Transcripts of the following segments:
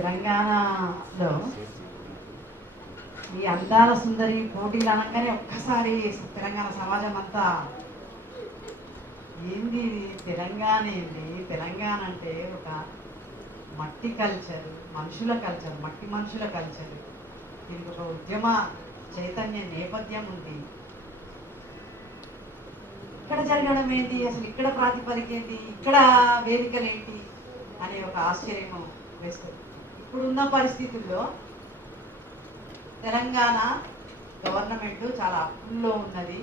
తెలంగాణలో ఈ అందాల సుందరి పోటీలు అనగానే ఒక్కసారి తెలంగాణ సమాజం అంతా ఏంది ఇది? తెలంగాణ ఏంది? తెలంగాణ అంటే ఒక మట్టి కల్చర్ మనుషుల కల్చర్ మట్టి మనుషుల కల్చర్. దీనికి ఒక ఉద్యమ చైతన్య నేపథ్యం ఉంది. ఇక్కడ జరగడం ఏంటి అసలు ఇక్కడ ప్రాతిపదిక ఏంటి ఇక్కడ వేదికలు ఏంటి? అనే ఒక ఆశ్చర్యం వేస్తుంది. ఇప్పుడున్న పరిస్థితుల్లో తెలంగాణ గవర్నమెంట్ చాలా అప్పుల్లో ఉన్నది.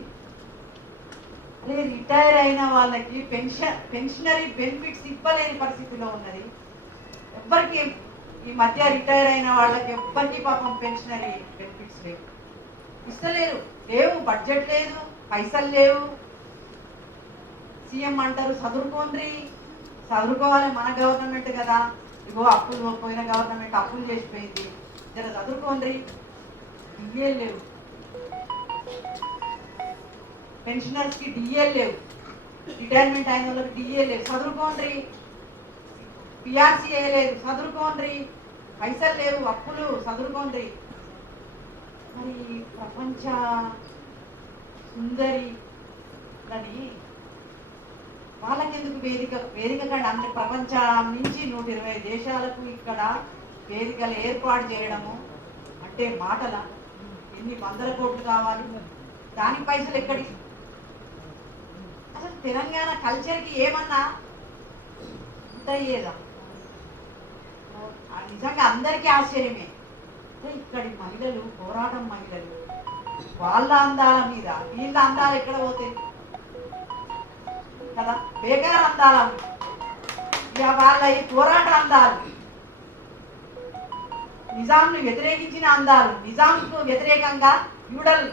అదే రిటైర్ అయిన వాళ్ళకి పెన్షన్ పెన్షనరీ బెనిఫిట్స్ ఇవ్వలేని పరిస్థితిలో ఉన్నది. ఎవ్వరికి ఈ మధ్య రిటైర్ అయిన వాళ్ళకి ఎవ్వరికి పాపం పెన్షనరీ బెనిఫిట్స్ లేవు. ఇస్తలేరు. లేవు బడ్జెట్ లేదు పైసలు లేవు. సీఎం అంటారు చదువుకోండి చదువుకోవాలి మన గవర్నమెంట్ కదా. ఇగో అప్పులు పోయిన గవర్నమెంట్ అప్పులు చేసిపోయింది. జర చదువుకోండి. డిఏ లేవు. పెన్షనర్స్కి డిఏ లేవు. రిటైర్మెంట్ అయిన వాళ్ళకి డిఏ లేవు. చదువుకోండి. పిఆర్సీ వేయలేదు చదువుకోండి. పైసలు లేవు. అప్పులు. చదువుకోండి. మరి ప్రపంచ సుందరి అని వాళ్ళకెందుకు వేదిక? వేదిక కండి అన్ని ప్రపంచం నుంచి నూట ఇరవై దేశాలకు ఇక్కడ వేదికలు ఏర్పాటు చేయడము అంటే మాటల. ఎన్ని వందల కోట్లు కావాలి? దానికి పైసలు ఎక్కడి అసలు తెలంగాణ కల్చర్కి ఏమన్నా ఇంత అయ్యేదా? నిజంగా అందరికీ ఆశ్చర్యమే. ఇక్కడి మహిళలు పోరాటం మహిళలు వాళ్ళ అందాల మీద వీళ్ళ అందాలు ఎక్కడ పోతాయి? కదా బేకార్ అందాల ఇక వాళ్ళ ఈ పోరాట అందాలు నిజాంను వ్యతిరేకించిన అందాలు నిజాంకు వ్యతిరేకంగా యూడల్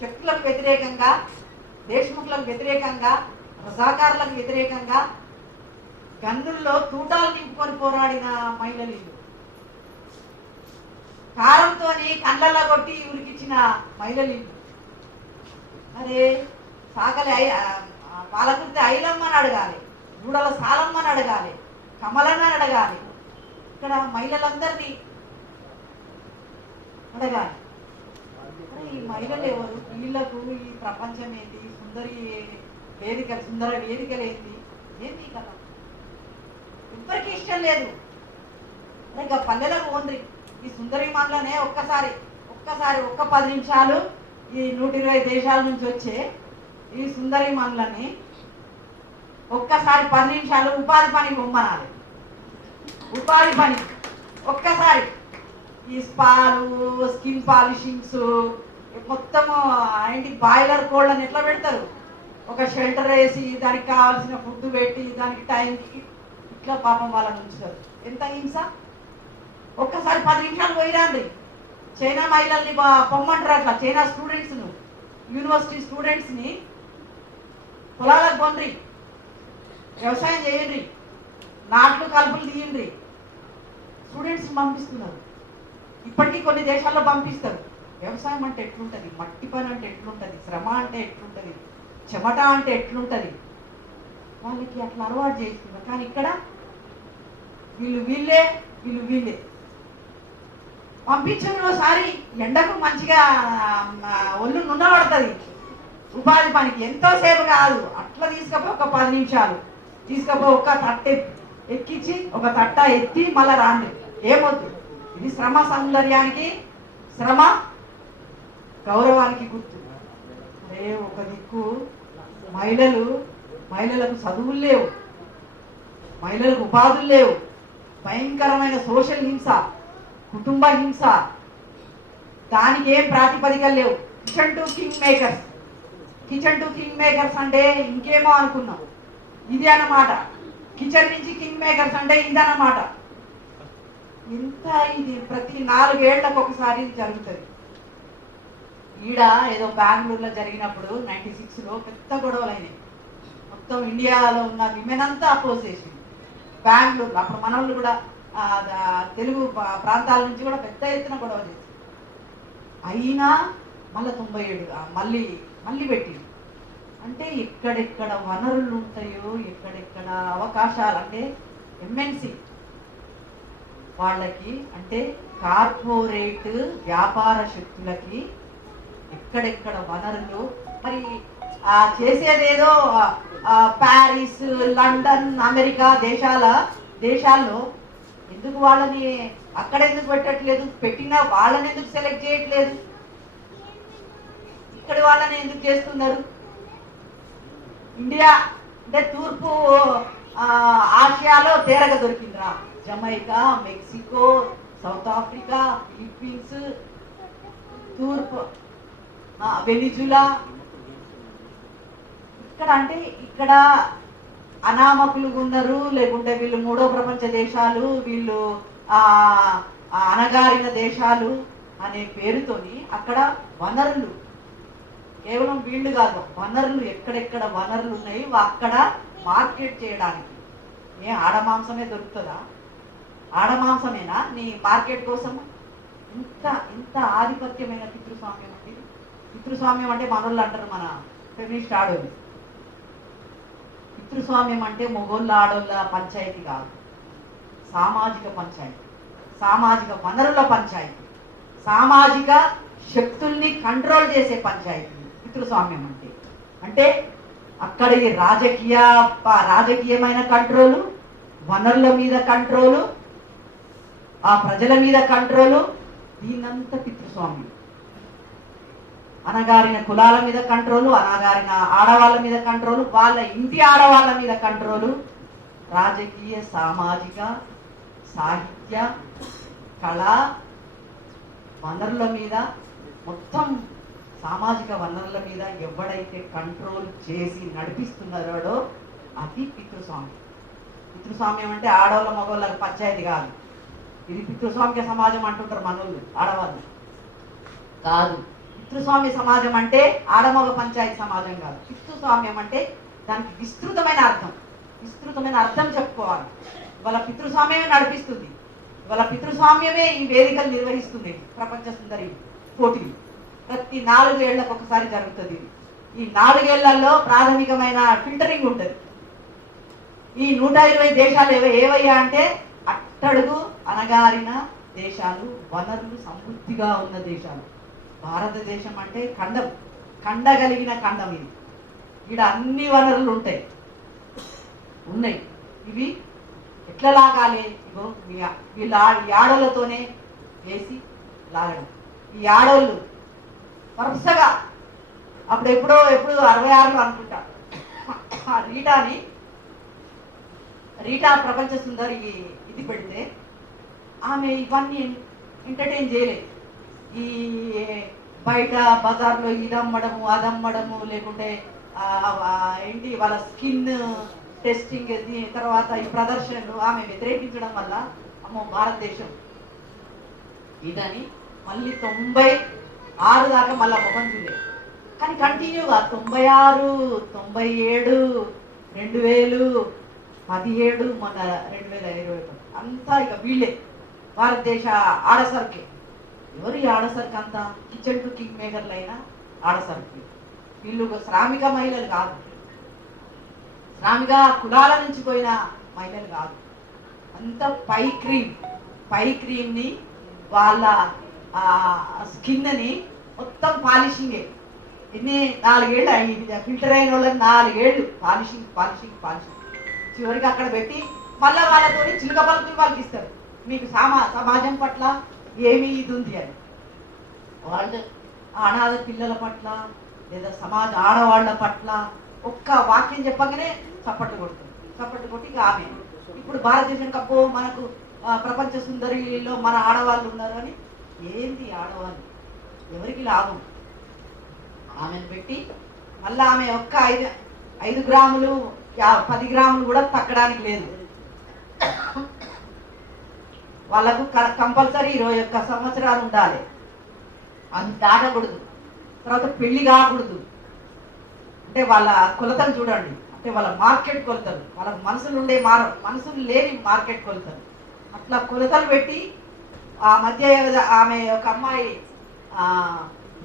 శక్తులకు వ్యతిరేకంగా దేశముఖులకు వ్యతిరేకంగా రజాకారులకు వ్యతిరేకంగా గన్నుల్లో తూటాలు నింపుకొని పోరాడిన మహిళలు వీళ్ళు. కారంతోని కళ్ళల్లో కొట్టి ఉరికిచ్చిన మహిళలు వీళ్ళు. అరే సాగలి పాలకుర్తి ఐలమ్మని అడగాలి దూడల సాలమ్మని అడగాలి కమలమ్మని అడగాలి. ఇక్కడ మహిళలందరినీ అడగాలి. అరే ఈ మహిళలు ఎవరు? వీళ్ళకు ఈ ప్రపంచం ఏంటి? సుందరి వేదిక సుందర వేదికలు ఏంటి? ఏంటి కదా ఇద్దరికి ఇష్టం లేదు. ఇంకా పల్లెలకు ఓన్రి ఈ సుందరి మాటలోనే ఒక్కసారి ఒక్కసారి ఒక్క పది నిమిషాలు ఈ నూట ఇరవై దేశాల నుంచి వచ్చే ఈ సుందరి మనలని ఒక్కసారి పది నిమిషాలు ఉపాధి పని పొమ్మనాలి ఉపాధి పని. ఒక్కసారి. ఈ స్పాలు స్కిన్ పాలిషింగ్స్ మొత్తము ఏంటి బాయిలర్ కోళ్ళని ఎట్లా పెడతారు? ఒక షెల్టర్ వేసి దానికి కావాల్సిన ఫుడ్ పెట్టి దానికి టైంకి ఇట్లా పాపం వాళ్ళని ఉంచుతారు. ఎంత హింస? ఒక్కసారి పది నిమిషాలు పోయిరాండి చైనా మహిళల్ని బా- పొమ్మంటారు అట్లా. చైనా స్టూడెంట్స్ను యూనివర్సిటీ స్టూడెంట్స్ని పొలాలకు పొండ్రి. వ్యవసాయం చేయండి. నాట్లు కలుపులు తీయండి. స్టూడెంట్స్ పంపిస్తున్నారు. ఇప్పటికీ కొన్ని దేశాల్లో పంపిస్తారు. వ్యవసాయం అంటే ఎట్లుంటుంది? మట్టి పని అంటే ఎట్లుంటుంది? శ్రమ అంటే ఎట్లుంటుంది? చెమట అంటే ఎట్లుంటుంది? వాళ్ళకి అట్లా అలవాటు చేస్తున్నారు. కానీ ఇక్కడ వీళ్ళు వీళ్ళే వీళ్ళు వీళ్ళే. పంపించిన ఒకసారి. ఎండకు మంచిగా ఒళ్ళు నుండబడుతుంది ఉపాధి పనికి ఎంతోసేపు కాదు. అట్లా తీసుకపోయి ఒక పది నిమిషాలు. తీసుకపోయి ఒక తట్ట ఎక్కించి ఒక తట్ట ఎత్తి మళ్ళా రాండి. ఏమొద్దు. ఇది శ్రమ సౌందర్యానికి శ్రమ గౌరవానికి గుర్తు. అరే ఒక దిక్కు మహిళలు మహిళలకు చదువులు లేవు. మహిళలకు ఉపాధులు లేవు. భయంకరమైన సోషల్ హింస కుటుంబ హింస. దానికి ఏం ప్రాతిపదికలు లేవు. Kitchen to king makers. Kitchen to king makers అంటే ఇంకేమో అనుకున్నాం. ఇది అన్నమాట కిచెన్ నుంచి కింగ్ మేకర్స్ అంటే ఇదన్నమాట ఇంత ఇది ప్రతి నాలుగేళ్ళకు ఒకసారి ఇది జరుగుతుంది. ఈడ ఏదో బెంగళూరులో జరిగినప్పుడు నైన్టీ సిక్స్లో పెద్ద గొడవలు అయినాయి మొత్తం ఇండియాలో ఉన్న విమెన్ అంతా అపోజ్ చేసింది. బెంగళూరులో అప్పుడు మన వాళ్ళు కూడా తెలుగు ప్రాంతాల నుంచి కూడా పెద్ద ఎత్తున గొడవ చేసింది. అయినా మళ్ళీ తొంభై ఏడు మళ్ళీ మళ్ళీ పెట్టింది. అంటే ఎక్కడెక్కడ వనరులు ఉంటాయో ఎక్కడెక్కడ అవకాశాలు అంటే ఎంఎన్సి వాళ్ళకి అంటే కార్పొరేట్ వ్యాపార శక్తులకి ఎక్కడెక్కడ వనరులు మరి ఆ చేసేదేదో ప్యారిస్ లండన్ అమెరికా దేశాల దేశాల్లో ఎందుకు వాళ్ళని అక్కడ ఎందుకు పెట్టట్లేదు? పెట్టినా వాళ్ళని ఎందుకు సెలెక్ట్ చేయట్లేదు? ఇక్కడ వాళ్ళని ఎందుకు చేస్తున్నారు? ఇండియా అంటే తూర్పు ఆసియాలో తేరగ దొరికిందిరా. Jamaica Mexico South Africa Philippines తూర్పు వెనిజులా. ఇక్కడ అంటే ఇక్కడ అనామకులు ఉన్నారు లేకుంటే వీళ్ళు మూడో ప్రపంచ దేశాలు వీళ్ళు ఆ అనగారిన దేశాలు అనే పేరుతోని అక్కడ వనరులు కేవలం వీళ్ళు కాదు వనరులు ఎక్కడెక్కడ వనరులు ఉన్నాయి అక్కడ మార్కెట్ చేయడానికి. ఏ ఆడమాంసమే దొరుకుతుందా? ఆడమాంసమేనా నీ మార్కెట్ కోసం? ఇంత ఇంత ఆధిపత్యమైన పితృస్వామ్యం అంటే? పితృస్వామ్యం అంటే మనోళ్ళు అంటారు మన ఫెమినిస్ట్ ఆడోళ్ళు. పితృస్వామ్యం అంటే మొగోళ్ళ ఆడోళ్ళ పంచాయతీ కాదు. సామాజిక పంచాయతీ. సామాజిక వనరుల పంచాయతీ. సామాజిక శక్తుల్ని కంట్రోల్ చేసే పంచాయతీ. పితృస్వామ్యం అంటే. అంటే అక్కడి రాజకీయ రాజకీయమైన కంట్రోలు వనరుల మీద కంట్రోలు ఆ ప్రజల మీద కంట్రోలు దీనంతా పితృస్వామ్యం. అనగారిన కులాల మీద కంట్రోలు అనగారిన ఆడవాళ్ళ మీద కంట్రోలు వాళ్ళ ఇంటి ఆడవాళ్ళ మీద కంట్రోలు రాజకీయ సామాజిక సాహిత్య కళ వనరుల మీద మొత్తం సామాజిక వనరుల మీద ఎవడైతే కంట్రోల్ చేసి నడిపిస్తున్నారో అది పితృస్వామ్యం పితృస్వామ్యం అంటే ఆడవాళ్ళ మగవాళ్ళకి పంచాయతీ కాదు. ఇది పితృస్వామ్య సమాజం అంటుంటారు మనోళ్ళు ఆడవాళ్ళు. కాదు. పితృస్వామ్య సమాజం అంటే ఆడమగ పంచాయతీ సమాజం కాదు. పితృస్వామ్యం అంటే దానికి విస్తృతమైన అర్థం. విస్తృతమైన అర్థం చెప్పుకోవాలి. వాళ్ళ పితృస్వామ్యమే నడిపిస్తుంది. వాళ్ళ పితృస్వామ్యమే ఈ వేదికలు నిర్వహిస్తుంది. ప్రపంచ సుందరి పోటీలు ప్రతి నాలుగేళ్ళకు ఒకసారి జరుగుతుంది ఈ నాలుగేళ్ళలో ప్రాథమికమైన ఫిల్టరింగ్ ఉంటుంది. ఈ నూట ఇరవై దేశాలు ఏవ ఏవయ్యా అంటే అట్టడుగు అనగారిన దేశాలు వనరులు సమృద్ధిగా ఉన్న దేశాలు. భారతదేశం అంటే ఖండం. ఖండగలిగిన ఖండం ఇది. ఇక్కడ అన్ని వనరులు ఉంటాయి. ఉన్నాయి. ఇవి ఎట్లా లాగాలి? వీళ్ళ ఆడ ఈ ఆడోళ్ళతోనే వేసి లాగడం. ఈ ఆడోళ్ళు వరుసగా. అప్పుడు ఎప్పుడో ఎప్పుడు అరవై ఆరులో అనుకుంటా. రీటాని రీటా ప్రపంచ సుందరి ఇది పెడితే ఆమె ఇవన్నీ ఎంటర్టైన్ చేయలేదు ఈ బయట బజార్లో ఇది అమ్మడము అది అమ్మడము లేకుంటే ఏంటి వాళ్ళ స్కిన్ టెస్టింగ్ తర్వాత ఈ ప్రదర్శనలు ఆమె వ్యతిరేకించడం వల్ల అమ్మో భారతదేశం. ఇదని మళ్ళీ తొంభై ఆరు దాకా మళ్ళీ ముఖం చూడే. కానీ కంటిన్యూగా తొంభై ఆరు తొంభై ఏడు రెండు వేలు పదిహేడు మొన్న రెండు వేల ఇరవై అంతా ఇక వీళ్ళే. భారతదేశ ఆడసరుకే. ఎవరు ఈ ఆడసరుకు అంతా? కిచెన్ టు కింగ్ మేకర్లు అయినా ఆడసరుకు. వీళ్ళు ఒక శ్రామిక మహిళలు కాదు. శ్రామిక కులాల నుంచి పోయిన మహిళలు కాదు. అంత పై క్రీమ్ పై క్రీమ్ని వాళ్ళ స్కిన్ని మొత్తం పాలిషింగే. ఎన్ని? నాలుగేళ్ళు అయ్యి ఫిల్టర్ అయిన వాళ్ళకి నాలుగేళ్ళు. Polishing polishing polishing. చివరికి అక్కడ పెట్టి మళ్ళీ వాళ్ళతో చిలుక పలుకులు వాళ్ళకి ఇస్తారు. మీకు సామా సమాజం పట్ల ఏమి ఇది ఉంది అని. వాళ్ళు అనాథ పిల్లల పట్ల లేదా సమాజ ఆడవాళ్ళ పట్ల ఒక్క వాక్యం చెప్పగానే చప్పట్లు కొడుతుంది. చప్పట్లు కొట్టి ఆమె ఇప్పుడు భారతదేశం కప్పు మనకు ప్రపంచ సుందరిలో మన ఆడవాళ్ళు ఉన్నారు అని ఏంది ఆడవాళ్ళు? ఎవరికి లాభం? ఆమెను పెట్టి మళ్ళీ ఆమె ఒక్క ఐదు ఐదు గ్రాములు పది గ్రాములు కూడా తగ్గడానికి లేదు. వాళ్ళకు కంపల్సరీ ఇరవై ఒక్క సంవత్సరాలు ఉండాలి. అంత దాటకూడదు. తర్వాత పెళ్ళి కాకూడదు. అంటే వాళ్ళ కొలతలు చూడండి. అంటే వాళ్ళ మార్కెట్ కొలతలు. వాళ్ళ మనసులు ఉండే మార మనసులు లేని మార్కెట్ కొలతలు. అట్లా కొలతలు పెట్టి ఆ మధ్య ఆమె ఒక అమ్మాయి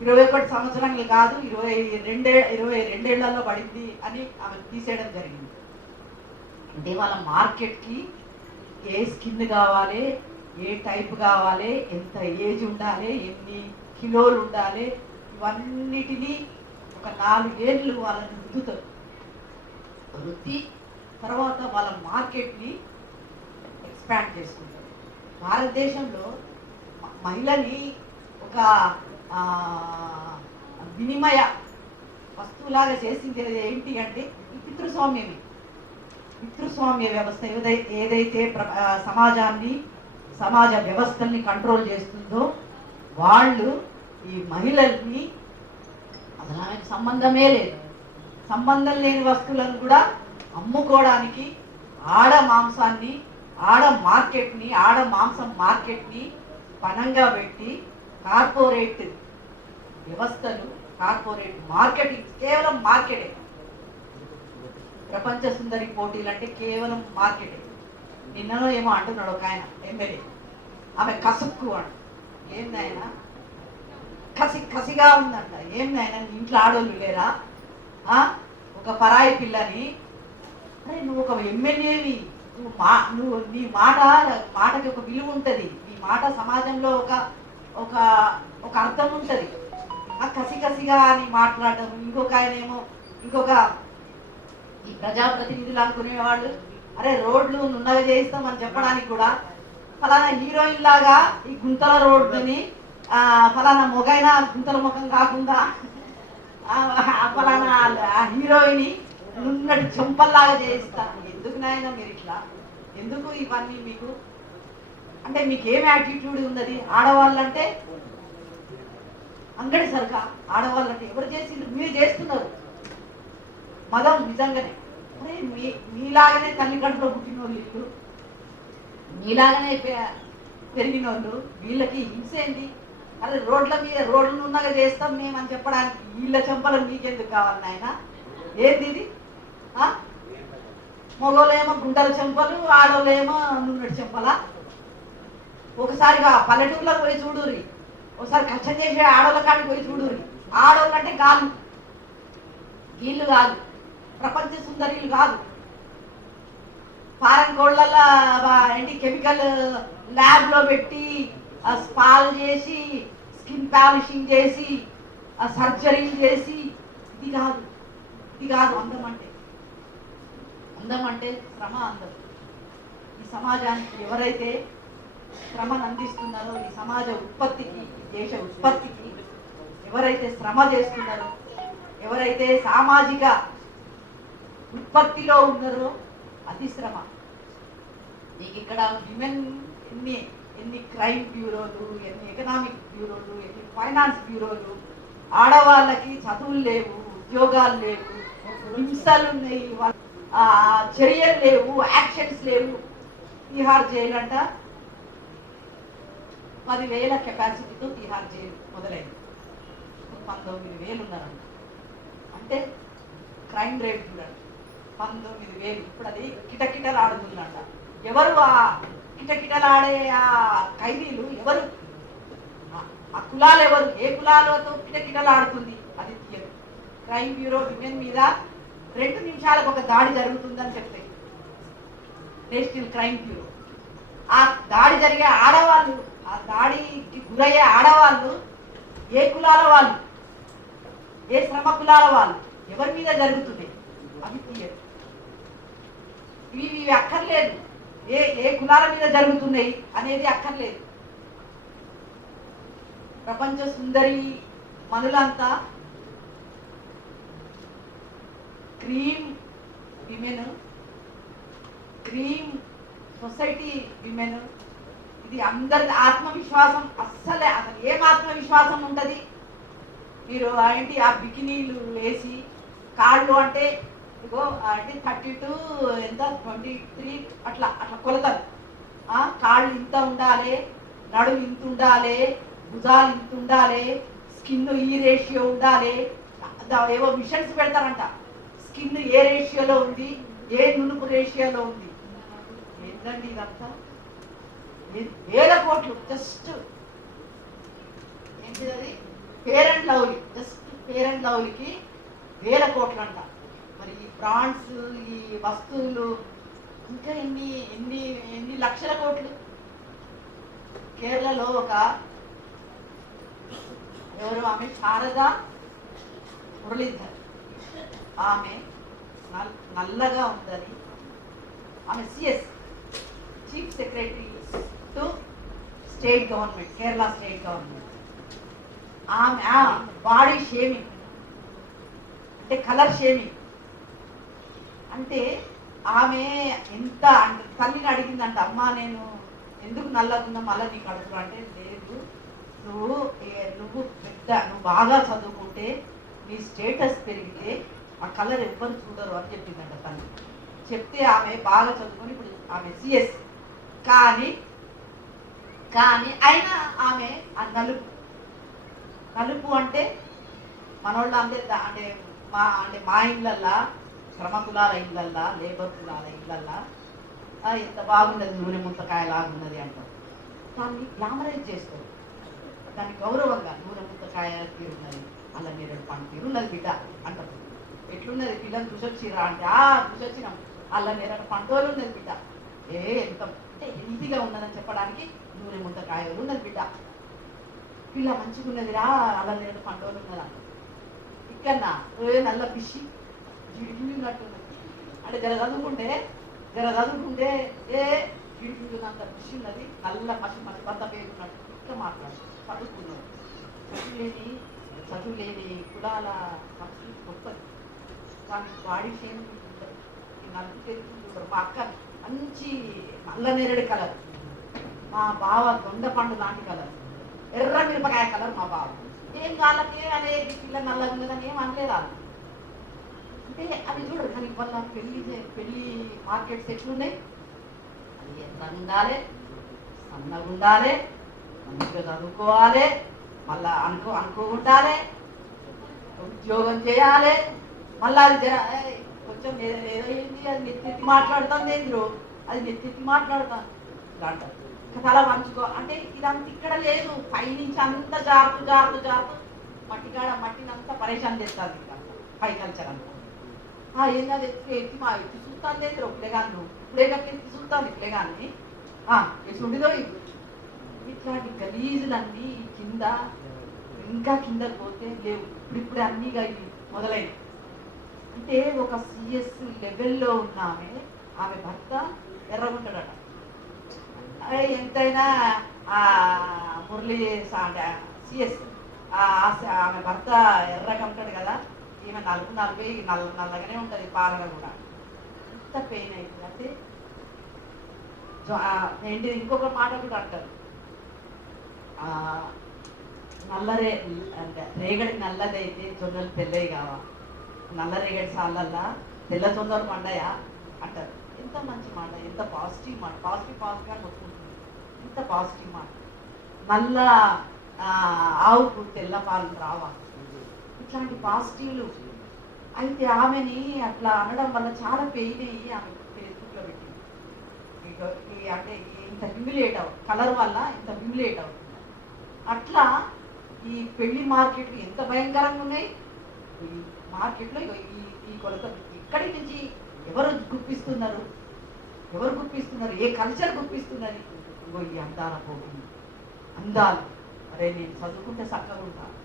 ఇరవై ఒకటి సంవత్సరాలు కాదు ఇరవై రెండే ఇరవై రెండేళ్ళలో పడింది అని ఆమె తీసేయడం జరిగింది. అంటే వాళ్ళ మార్కెట్కి ఏ స్కిన్ కావాలి ఏ టైప్ కావాలి ఎంత ఏజ్ ఉండాలి ఎన్ని కిలోలు ఉండాలి ఇవన్నిటినీ ఒక నాలుగేళ్ళు వాళ్ళని రుద్దుతారు. రుద్ది తర్వాత వాళ్ళ మార్కెట్ని ఎక్స్పాండ్ చేసుకుంటారు. భారతదేశంలో మహిళని ఒక వినిమయ వస్తువులాగా చేసింది ఏంటి అంటే ఈ పితృస్వామ్యమే. పితృస్వామ్య వ్యవస్థ ఏదై ఏదైతే ప్ర- సమాజాన్ని సమాజ వ్యవస్థల్ని కంట్రోల్ చేస్తుందో వాళ్ళు ఈ మహిళల్ని అసలు ఆమెకు సంబంధమే లేదు. సంబంధం లేని వస్తువులను కూడా అమ్ముకోవడానికి ఆడ మాంసాన్ని ఆడ మార్కెట్ని ఆడ మాంసం మార్కెట్ని పనంగా పెట్టి కార్పొరేట్ వ్యవస్థలు కార్పొరేట్ మార్కెటింగ్ కేవలం మార్కెటే. ప్రపంచ సుందరి పోటీలు అంటే కేవలం మార్కెటే. నిన్ననో ఏమో అంటున్నాడు ఒక ఆయన ఎమ్మెల్యే. ఆమె కసుక్కు అంట ఏం నాయన? కసి కసిగా ఉందంట. ఏం నాయన? ఇంట్లో ఆడోళ్ళు లేరా? ఆ? ఒక పరాయి పిల్లని. అరే నువ్వు ఒక ఎమ్మెల్యేవి. నువ్వు మా నువ్వు నీ మాట మాటకి ఒక విలువ ఉంటుంది. మాట సమాజంలో ఒక ఒక ఒక అర్థం ఉంటుంది. ఆ కసి కసిగా అని మాట్లాడడం ఇంకొక ఆయన ఏమో ఇంకొక ఈ ప్రజాప్రతినిధులు అనుకునేవాళ్ళు అరే రోడ్లు నున్నగా చేయిస్తామని చెప్పడానికి కూడా ఫలానా హీరోయిన్ లాగా ఈ గుంతల రోడ్డుని ఫలానా మొగైన గుంతల ముఖం కాకుండా ఆ ఫలానా ఆ హీరోయిన్ నున్నటి చెంపల్లాగా చేయిస్తా ఎందుకు నాయన మీరు ఇట్లా? ఎందుకు ఇవన్నీ మీకు అంటే మీకు ఏం యాటిట్యూడ్ ఉన్నది? ఆడవాళ్ళంటే అంగడి సరుక ఆడవాళ్ళంటే ఎవరు చేసిండ్రు? మీరు చేస్తున్నారు. మదం నిజంగానే. అరే మీ మీలాగనే తల్లి కడుపులో పుట్టిన వాళ్ళు వీళ్ళు మీలాగనే పెరిగిన వాళ్ళు వీళ్ళకి హింస ఏంటి అరే రోడ్ల మీద రోడ్లు ఉన్నగా చేస్తాం మేమని చెప్పడానికి వీళ్ళ చెంపలు మీకెందుకు కావాలి నాయన? ఏంది ఇది? ఆ? మగోళ్ళేమో గుండెల చెంపలు ఆడోళ్ళేమో నున్నటి చెంపలా? ఒకసారిగా పల్లెటూరులోకి పోయి చూడురి ఒకసారి కష్టం చేసే ఆడోళ్ళ కాడికి పోయి చూడురి ఆడోళ్ళంటే గాలు. వీళ్ళు కాదు. ప్రపంచ సుందరీలు కాదు. ఫారెన్ కోళ్ళల్లో ఏంటి కెమికల్ ల్యాబ్లో పెట్టి ఆ స్పాల్ చేసి స్కిన్ పాలిషింగ్ చేసి ఆ సర్జరీ చేసి ఇది కాదు. ఇది కాదు అందం అంటే. అందం అంటే శ్రమ అందం. ఈ సమాజానికి ఎవరైతే శ్రమను అందిస్తున్నారో ఈ సమాజ ఉత్పత్తికి దేశ ఉత్పత్తికి ఎవరైతే శ్రమ చేస్తున్నారో ఎవరైతే సామాజిక ఉత్పత్తిలో ఉన్నారో అది శ్రమ. నీకు ఇక్కడ విమెన్ ఎన్ని ఎన్ని క్రైమ్ బ్యూరోలు ఎన్ని ఎకనామిక్ బ్యూరోలు ఎన్ని ఫైనాన్స్ బ్యూరోలు ఆడవాళ్ళకి చదువులు లేవు ఉద్యోగాలు లేవు హింసలు ఉన్నాయి వాళ్ళ- ఆ, చర్యలు లేవు యాక్షన్స్ లేవు. తిహార్ జైలు అంట పదివేల కెపాసిటీతో తిహార్ జైలు మొదలైంది. పంతొమ్మిది వేలు ఉన్నారంట అంటే క్రైమ్ రేట్ చూడండి. పంతొమ్మిది వేలు. ఇప్పుడు అది కిటకిటలాడుతుందంట. ఎవరు ఆ కిటకిటలాడే ఆ ఖైదీలు? ఎవరు? ఆ- ఆ కులాలు ఎవరు? ఏ కులాలతో కిటకిటలాడుతుంది? అది తీయదు. క్రైమ్ బ్యూరో విమెన్ మీద రెండు నిమిషాలకు ఒక దాడి జరుగుతుందని చెప్తాయి నేషనల్ క్రైమ్ బ్యూరో. ఆ దాడి జరిగే ఆడవాళ్ళు ఆ దాడికి గురయ్యే ఆడవాళ్ళు ఏ కులాల వాళ్ళు? ఏ శ్రమ కులాల వాళ్ళు? ఎవరి మీద జరుగుతుంది? అవి తీయరు. ఇవి ఇవి అక్కర్లేదు. ఏ ఏ కులాల మీద జరుగుతున్నాయి అనేది అక్కర్లేదు. ప్రపంచ సుందరి మనులంతా cream women cream society women ఇది అందరి ఆత్మవిశ్వాసం. అస్సలే అసలు ఏం ఆత్మవిశ్వాసం ఉంటుంది? మీరు ఏంటి ఆ బికినీలు వేసి కాళ్ళు అంటే ఇగో అంటే థర్టీ టూ ఎంత? ట్వంటీ త్రీ అట్లా అట్లా కొలతలు. కాళ్ళు ఇంత ఉండాలి నడుము ఇంత ఉండాలి భుజాలు ఇంత ఉండాలి స్కిన్ ఈ రేషియో ఉండాలి. ఏవో మిషన్స్ పెడతారంట. స్కిన్ ఏ రేషియోలో ఉంది? ఏ నునుపు రేషియోలో ఉంది? ఏంటండి ఇదంతా? వేల కోట్లు జస్ట్ ఏంటిది అది? పేరెంట్ లవ్లీ జస్ట్ పేరెంట్ లవ్లీకి వేల కోట్లు అంట మరి ఈ బ్రాండ్స్ ఈ వస్తువులు ఇంకా ఎన్ని ఎన్ని ఎన్ని లక్షల కోట్లు? కేరళలో ఒక ఎవరు? ఆమె శారద మురళీధర్. ఆమె నల్- నల్లగా ఉందని. ఆమె CS chief secretary to state government Kerala state government ఆమె బాడీ షేమింగ్ అంటే కలర్ షేమింగ్ అంటే ఆమె ఎంత అంటే తల్లిని అడిగిందంట అమ్మా నేను ఎందుకు నల్లగున్నా మళ్ళీ నీకు అడుగుతా అంటే లేదు నువ్వు నువ్వు పెద్ద నువ్వు బాగా చదువుకుంటే నీ స్టేటస్ పెరిగితే ఆ కలర్ ఎవ్వరు చూడరు అని చెప్పిందంట తల్లి. చెప్తే ఆమె బాగా చదువుకొని ఇప్పుడు ఆమె సిఎస్ కానీ కానీ అయినా ఆమె ఆ నలుపు. నలుపు అంటే మనోళ్ళ అందరి అంటే మా అంటే మా ఇళ్ళల్లా శ్రమ కులాల ఇళ్ళల్లా లేబర్ కులాల ఇళ్ళల్లా ఎంత బాగున్నది నూనె ముంతకాయ లాగున్నది అంటారు. దాన్ని గ్లామరైజ్ చేస్తారు. దాన్ని గౌరవంగా నూనె ముంతకాయ తీరున్నది అలా నేరేడు పండు తీరున్నది బిడ్డ అంటారు. ఎట్లున్నది బిడ్డను చూసొచ్చిరా అంటే ఆ చూసొచ్చినాం అలా నేరేడు పండుగలు ఉన్నది బిడ్డ. ఏ ఎంత అంటే హెల్తీగా ఉన్నదని చెప్పడానికి నూనె ముంతకాయలు ఉన్నది బిడ్డ. పిల్ల మంచిగా ఉన్నదిరా అలా నేను పండుగలు ఉన్నది? అంటారు ఇక్కడ ఏ నల్ల పిచ్చి? జిడిగినట్టున్నది అంటే జర చదువుకుంటే జర చదువుకుంటే ఏ జిడిగినంత పిచ్చి ఉన్నది. నల్ల పసి మన కొత్త పేరున్నట్టు ఇట్లా మాట్లాడు. చదువుకున్నాడు. చదువు లేని చదువు లేని కులాల సంస్కృతి గొప్పది కానీ బాడీ షేమ్ నలుపు తెలుసుకుంటారు మా అక్క మంచి నల్ల నేరడి కలర్. మా బావ దొండపండు లాంటి కలర్. ఎర్ర మిరపకాయ కలర్ మా బావ. ఏం కాళ్ళకి అనేది పిల్ల నల్లగా ఉన్నదని ఏం అనలేదు వాళ్ళు. అంటే అవి చూడరు కానీ వాళ్ళ పెళ్ళి పెళ్ళి మార్కెట్స్ ఎట్లున్నాయి? అది ఎంత ఉండాలి? సన్నగా ఉండాలి? మంచిగా చదువుకోవాలి? మళ్ళా అనుకో అనుకోకుండాలి ఉద్యోగం చేయాలి? మళ్ళీ అది కొంచెం ఏదో ఏంది అది నెత్తి మాట్లాడుతుంది ఏంద్రు? అది నెత్తి మాట్లాడుతాను ఇలా అంటారు తల పంచుకో అంటే ఇదంతా ఇక్కడ లేదు. పైనుంచి అంత జారుతూ జారుతూ జారుతూ మట్టికాడ మట్టిని అంతా పరేషాన్ చేస్తుంది పై కల్చర్ అంతా. ఆ, ఏంది ఎత్తి మా ఎత్తి చూస్తాను లేదు పిల్లగాను ఇప్పుడే ఎత్తి చూస్తాను పిల్లగాన్ని ఎత్తి ఉండిదో ఇది ఇట్లాంటి గలీజులన్నీ కింద ఇంకా కింద పోతే లేవు ఇప్పుడిప్పుడే అన్నీ ఇక ఇవి మొదలైనవి. అంటే ఒక సిఎస్ లెవెల్లో ఉన్న ఆమె ఆమె భర్త ఎర్రగుంటాడట. ఎంతైనా ఆ మురళి సా- అంటే సిఎస్ ఆమె భర్త ఎర్రగా ఉంటాడు కదా ఈమె నలుపు నలభై నల్ల నల్లగానే ఉంటుంది పాలగా కూడా. ఎంత పెయిన్ అవుతుంది అంటే ఏంటి ఇంకొక మాట కూడా అంటారు. నల్లరే అంటే రేగడి నల్లదైతే జొన్నలు తెల్లవి కావా. నల్ల రేగడి సార్లల్లా తెల్ల తొందర పండయా అంటారు. ఎంత మంచి మాట ఎంత పాజిటివ్ మాట పాజిటివ్ పాజిటివ్గా కొట్టుకుంటుంది ఇంత పాజిటివ్ మాట. నల్ల ఆవుకు తెల్ల పాలు రావాలి. ఇట్లాంటి పాజిటివ్లు అయితే ఆమెని అట్లా అనడం వల్ల చాలా పెయిన్ అయ్యి ఆమె ఫేస్బుక్లో పెట్టింది. అంటే ఇంత హ్యూమిలేట్ అవు కలర్ వల్ల ఇంత హ్యూమిలేట్ అవుతుంది. అట్లా ఈ పెళ్ళి మార్కెట్లు ఎంత భయంకరంగా ఉన్నాయి. ఈ మార్కెట్లో ఇగో ఈ ఈ కొలత ఇక్కడి నుంచి ఎవరు గుప్పిస్తున్నారు? ఎవరు గుప్పిస్తున్నారు? ఏ కల్చర్ గుప్పిస్తుందని? ఇంకో ఈ అందాల పోటీ అందాలు. అరే నేను చదువుకుంటే చక్కగా ఉంటాను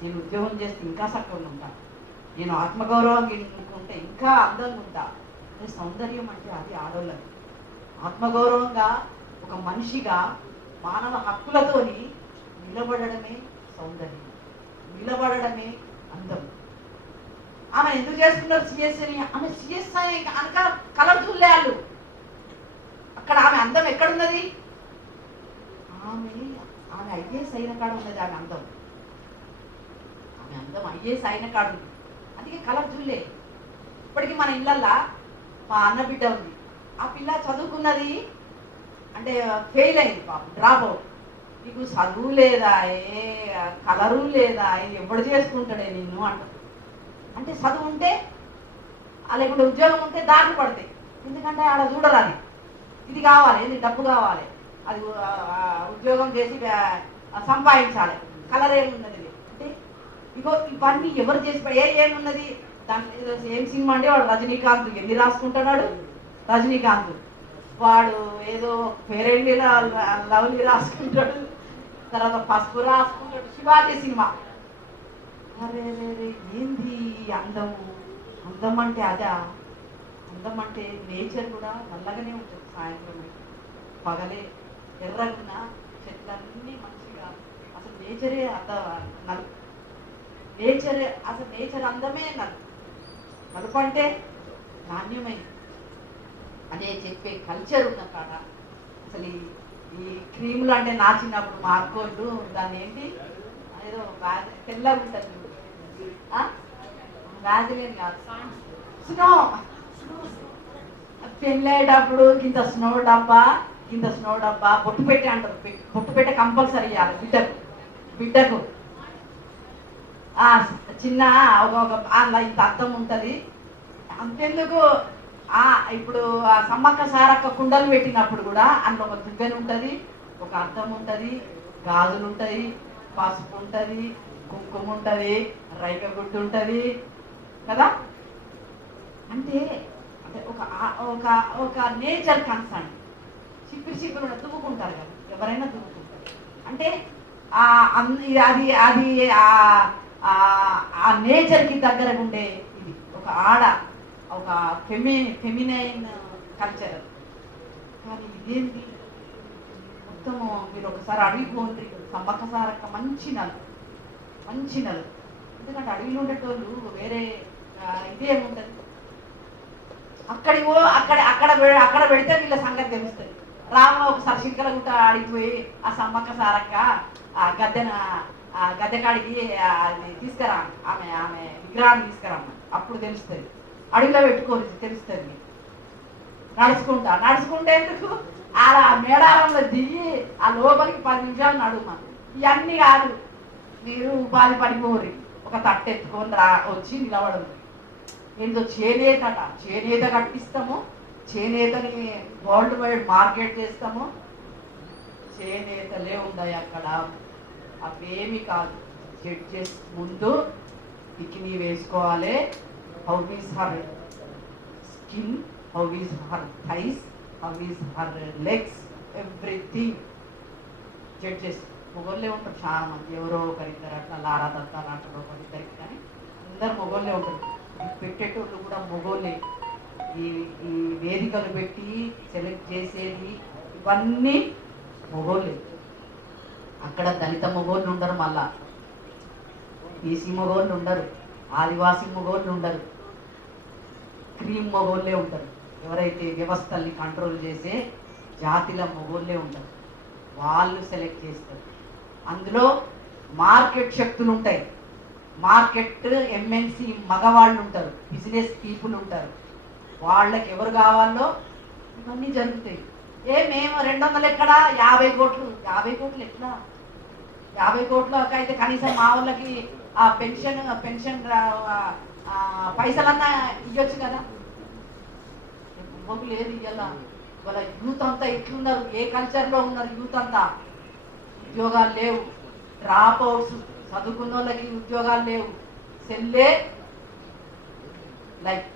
నేను ఉద్యోగం చేస్తే ఇంకా చక్కగా ఉంటాను నేను ఆత్మగౌరవం ఉంటే ఇంకా అందంగా ఉంటా. అదే సౌందర్యం అంటే అది ఆడవాళ్ళది ఆత్మగౌరవంగా ఒక మనిషిగా మానవ హక్కులతోని నిలబడడమే సౌందర్యం. నిలబడడమే అందం. ఆమె ఎందుకు చేస్తున్నారు సిఎస్ఐని ఆమె సిఎస్ఐ అనక కలర్ చూడలే వాళ్ళు అక్కడ ఆమె అందం ఎక్కడున్నది? ఐఏఎస్ అయిన కాడ ఉన్నది ఆమె అందం. ఆమె అందం ఐఏఎస్ అయిన కాడ. ఉంది అందుకే కలర్ చూలే ఇప్పటికీ మన ఇళ్ళల్లా మా అన్న బిడ్డ ఉంది. ఆ పిల్ల చదువుకున్నది అంటే ఫెయిల్ అయింది పాపం డ్రాప్ అవుట్. నీకు చదువు లేదా? ఏ కలరు లేదా? ఇది ఎవడు చేసుకుంటాడే నిన్ను అంటారు అంటే చదువు ఉంటే ఆ లేకుంటే ఉద్యోగం ఉంటే దారి పడతాయి. ఎందుకంటే ఆడ చూడరాది ఇది కావాలి ఇది డబ్బు కావాలి. అది ఉద్యోగం చేసి సంపాదించాలి. కలర్ ఏమున్నది? అంటే ఇగో ఇవన్నీ ఎవరు చేసి ఏ ఏమున్నది? దాని ఏం సినిమా అంటే వాడు రజనీకాంత్. ఎన్ని రాసుకుంటున్నాడు? రజనీకాంత్. వాడు ఏదో పేరెండి లవ్లీ రాసుకుంటాడు. తర్వాత పసుపు రాసుకుంటాడు. శివాజీ సినిమా. అరే రే ఏంది అందము అందం? అంటే అదా? అందం అంటే నేచర్ కూడా నల్లగానే ఉంటుంది సాయంత్రం. పగలే ఎర్రగున్న చెట్లన్నీ మంచి నేచరే అంత నలుపు నేచరే అసలు నేచర్ అందమే నలుపు నలుపు అంటే నాణ్యమైంది అనే చెప్పే కల్చర్ ఉన్న కాడ. అసలు ఈ క్రీములు అంటే నా చిన్నప్పుడు మార్కోళ్ళు దాన్ని ఏంటి? ఏదో గాజు తెల్లగా ఉంటుంది. చూడు. కాదు. స్నో. పెళ్ళేటప్పుడు కింద స్నో డబ్బా కింద స్నో డబ్బా బొట్టు పెట్టి అంటారు. బొట్టు పెట్టే కంపల్సరీ ఇవ్వాలి బిడ్డకు. బిడ్డకు. ఆ చిన్న ఒక ఒక ఇంత అర్థం ఉంటుంది. అంతెందుకు? ఆ ఇప్పుడు ఆ సమ్మక్క సారక్క కుండలు పెట్టినప్పుడు కూడా అందులో ఒక దుగ్గని ఉంటుంది ఒక అర్థం ఉంటుంది గాజులు ఉంటాయి పసుపు ఉంటుంది కుంకుమ ఉంటుంది రైక గుడ్డు ఉంటుంది. కదా? అంటే అంటే ఒక ఒక ఒక నేచర్ కన్సర్న్. చిక్కురు చిక్కురు దువ్వుకుంటారు కదా ఎవరైనా దువ్వుకుంటారు. అంటే అది అది ఆ- ఆ- నేచర్కి దగ్గర ఉండే ఇది. ఒక ఆడ ఒక ఫెమి ఫెమినైన్ కల్చర్. కానీ ఇదేంటి? మొత్తము మీరు ఒకసారి అడిగిపోండి సమ్మక్క సారక్క మంచి నలు మంచి నలు. ఎందుకంటే అడవిలో ఉండేటోళ్ళు వేరే ఇదే ఇదేముంటుంది అక్కడికి అక్కడ అక్కడ అక్కడ పెడితే వీళ్ళ సంగతి తెలుస్తుంది. రామ ఒకసారి చిలకల గుట్ట ఆడిపోయి ఆ సమ్మక్క సారక్క ఆ గద్దెన ఆ గద్దె కాడికి అది తీసుకురా ఆమె ఆమె విగ్రహాన్ని తీసుకురమ్మ అప్పుడు తెలుస్తుంది. అడుగులో పెట్టుకోరు తెలుస్తుంది నడుచుకుంటా. నడుచుకుంటే ఎందుకు? ఆ మేడారంలో దిగి ఆ లోపలికి పది నిమిషాలు నడుమా ఇవన్నీ కాదు. మీరు ఉపాధి పడిపోరు ఒక తట్టు ఎత్తుకొని రా వచ్చి నిలబడదు ఏంటో చేనేతట. చేనేత కట్టిస్తాము. చేనేతని వరల్డ్ వైడ్ మార్కెట్ చేస్తాము. చేనేతలే ఉన్నాయి అక్కడ. అవేమి కాదు. జడ్జెస్ ముందు బికినీ వేసుకోవాలి. How is her skin how is her thighs how is her legs everything judges మొగోళ్ళే ఉంటారు చాలా మంది. ఎవరో ఒకరిద్దరు అట్లా లారా దత్తా లాంటి ఒకరిద్దరికి కానీ అందరు మొగోళ్ళే ఉంటారు. పెట్టేటోళ్ళు కూడా మొగోళ్ళే. ఈ ఈ వేదికలు పెట్టి సెలెక్ట్ చేసేది ఇవన్నీ మొగోళ్ళే. అక్కడ దళిత మొగోళ్ళు ఉండరు మళ్ళా. బీసీ మొగోళ్ళు ఉండరు ఆదివాసీ మొగోళ్ళు ఉండరు. క్రీమ్ మొగోళ్ళే ఉంటారు. ఎవరైతే వ్యవస్థల్ని కంట్రోల్ చేసే జాతిల మొగోళ్ళే ఉంటారు. వాళ్ళు సెలెక్ట్ చేస్తారు. అందులో మార్కెట్ శక్తులు ఉంటాయి. మార్కెట్ ఎంఎన్సి మగవాళ్ళు ఉంటారు బిజినెస్ పీపుల్ ఉంటారు. వాళ్ళకి ఎవరు కావాలో ఇవన్నీ జరుగుతాయి. ఏ మేము రెండు వందలు ఎక్కడ? యాభై కోట్లు. యాభై కోట్లు ఎట్లా? యాభై కోట్లకు అయితే కనీసం మా వాళ్ళకి ఆ పెన్షన్ పెన్షన్ పైసలన్నా ఇవ్వచ్చు కదా. మొగ్గు లేదు ఇయ్యాల. వాళ్ళ యూత్ అంతా ఎట్లున్నారు ఏ కల్చర్లో ఉన్నారు యూత్ అంతా? ఉద్యోగాలు లేవు. డ్రాప్ అవుట్స్ చదువుకున్న వాళ్ళకి ఉద్యోగాలు లేవు. సెల్లే లైక్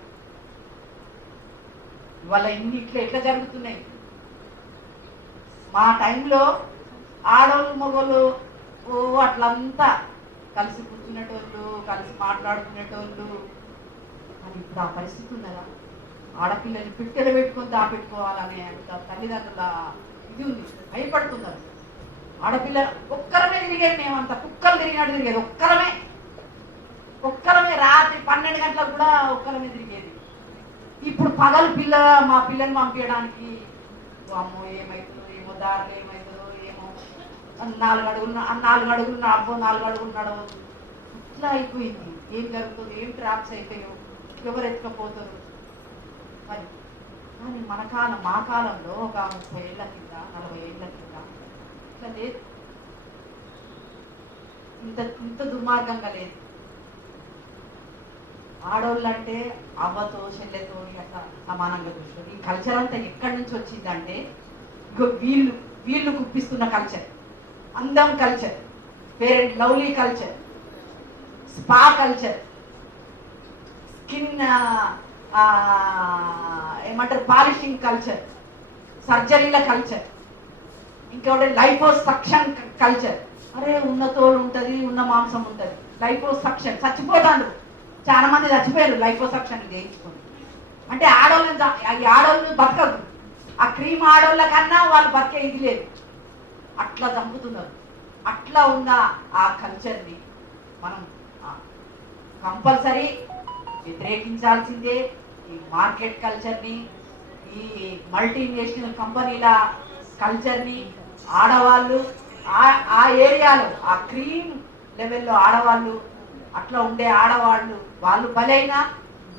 ఇవాళ ఇన్ని ఇట్లా ఎట్లా జరుగుతున్నాయి? మా టైంలో ఆడవాళ్ళు మగవాళ్ళు ఓ అట్లంతా కలిసి కూర్చునేటోళ్ళు కలిసి మాట్లాడుకునేటోళ్ళు? కానీ ఇప్పుడు ఆ పరిస్థితి ఉన్నదా ఆడపిల్లలు పిట్టెలు పెట్టుకొని దాపెట్టుకోవాలనే అంత తల్లిదండ్రుల ఇది ఉంది భయపడుతున్నారు. ఆడపిల్ల ఒక్కరమే తిరిగేది మేమంతా కుక్కలు తిరిగినట్టు తిరిగేది ఒక్కరమే. ఒక్కరమే రాత్రి పన్నెండు గంటలకు కూడా ఒక్కరమే తిరిగేది. ఇప్పుడు పగలు పిల్ల మా పిల్లని పంపించడానికి అమ్మో ఏమవుతుందో ఏమో దారిలో ఏమవుతుందో నాలుగు అడుగులు నాలుగు అడుగులు అబ్బో నాలుగు అడుగులు ఇట్లా అయిపోయింది. ఏం జరుగుతుంది? ఏం ట్రాప్స్ అయిపోయావు? ఎవరు ఎత్తుకపోతారు మరి. కానీ మన కాలం మా కాలంలో ఒక ముప్పై ఏళ్ళ కింద నలభై ఏళ్ళ కింద ఇట్లా లేదు. ఇంత ఇంత దుర్మార్గంగా లేదు. ఆడోళ్ళు అంటే అవ్వతో చెల్లెతో అట్లా సమానంగా చూస్తారు ఈ కల్చర్ అంతా ఎక్కడి నుంచి వచ్చిందంటే వీళ్ళు వీళ్ళు గుప్పిస్తున్న కల్చర్ అందం culture parent lovely culture spa culture skin ఏమంటారు పాలిషింగ్ కల్చర్ సర్జరీల కల్చర్ ఇంకొకటి లైఫో సక్షన్ కల్చర్ అరే ఉన్న తోలు ఉంటుంది ఉన్న మాంసం ఉంటుంది. లైఫో సక్షన్ చచ్చిపోతాను చాలా మంది చచ్చిపోయారు లైఫో సక్షన్ చేయించుకొని. అంటే ఆడవాళ్ళు ఈ ఆడవాళ్ళు బతకదు ఆ క్రీమ్ ఆడవాళ్ళ కన్నా వాళ్ళు బతికే ఇది లేదు. అట్లా చంపుతున్నారు అట్లా ఉన్న ఆ కల్చర్ని మనం కంపల్సరీ వ్యతిరేకించాల్సిందే ఈ మార్కెట్ కల్చర్ని ఈ మల్టీనేషనల్ కంపెనీల కల్చర్ని ఆడవాళ్ళు ఆ ఆ ఏరియాలో ఆ క్రీమ్ లెవెల్లో ఆడవాళ్ళు అట్లా ఉండే ఆడవాళ్ళు వాళ్ళు బలైనా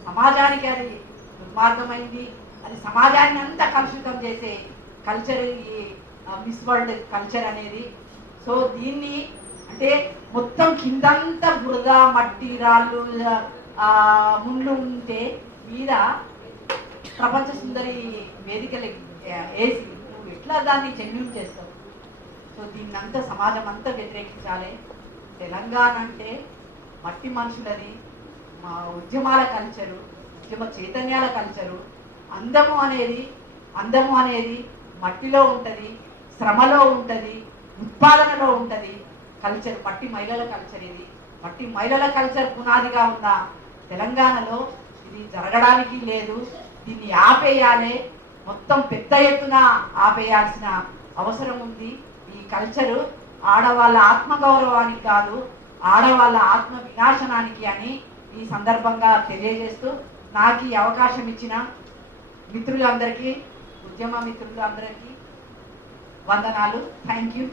సమాజానికి అది దుర్మార్గమైంది. అది సమాజాన్ని అంతా కలుషితం చేసే కల్చర్ ఈ మిస్ వరల్డ్ కల్చర్ అనేది. సో దీన్ని అంటే మొత్తం కిందంతా బురద మట్టి రాళ్ళు ముండ్లు ముళ్ళు ఉంటే మీద ప్రపంచ సుందరి వేదికలు వేసి నువ్వు ఎట్లా దాన్ని జెన్యూన్ చేస్తావు? సో దీన్ని అంతా సమాజం అంతా వ్యతిరేకించాలి. తెలంగాణ అంటే మట్టి మనుషులది మా ఉద్యమాల కల్చరు ఉద్యమ చైతన్యాల కల్చరు. అందము అనేది అందము అనేది మట్టిలో ఉంటుంది. శ్రమలో ఉంటుంది ఉత్పాదనలో ఉంటుంది. కల్చర్ మట్టి మహిళల కల్చర్ ఇది. మట్టి మహిళల కల్చర్ పునాదిగా ఉన్న తెలంగాణలో ఇది జరగడానికి లేదు. దీన్ని ఆపేయాలి. మొత్తం పెద్ద ఎత్తున ఆపేయాల్సిన అవసరం ఉంది. ఈ కల్చరు ఆడవాళ్ళ ఆత్మగౌరవానికి కాదు ఆడవాళ్ళ ఆత్మ వినాశనానికి అని ఈ సందర్భంగా తెలియజేస్తూ నాకు ఈ అవకాశం ఇచ్చిన మిత్రులందరికీ ఉద్యమ మిత్రులందరికీ వందనాలు. Thank you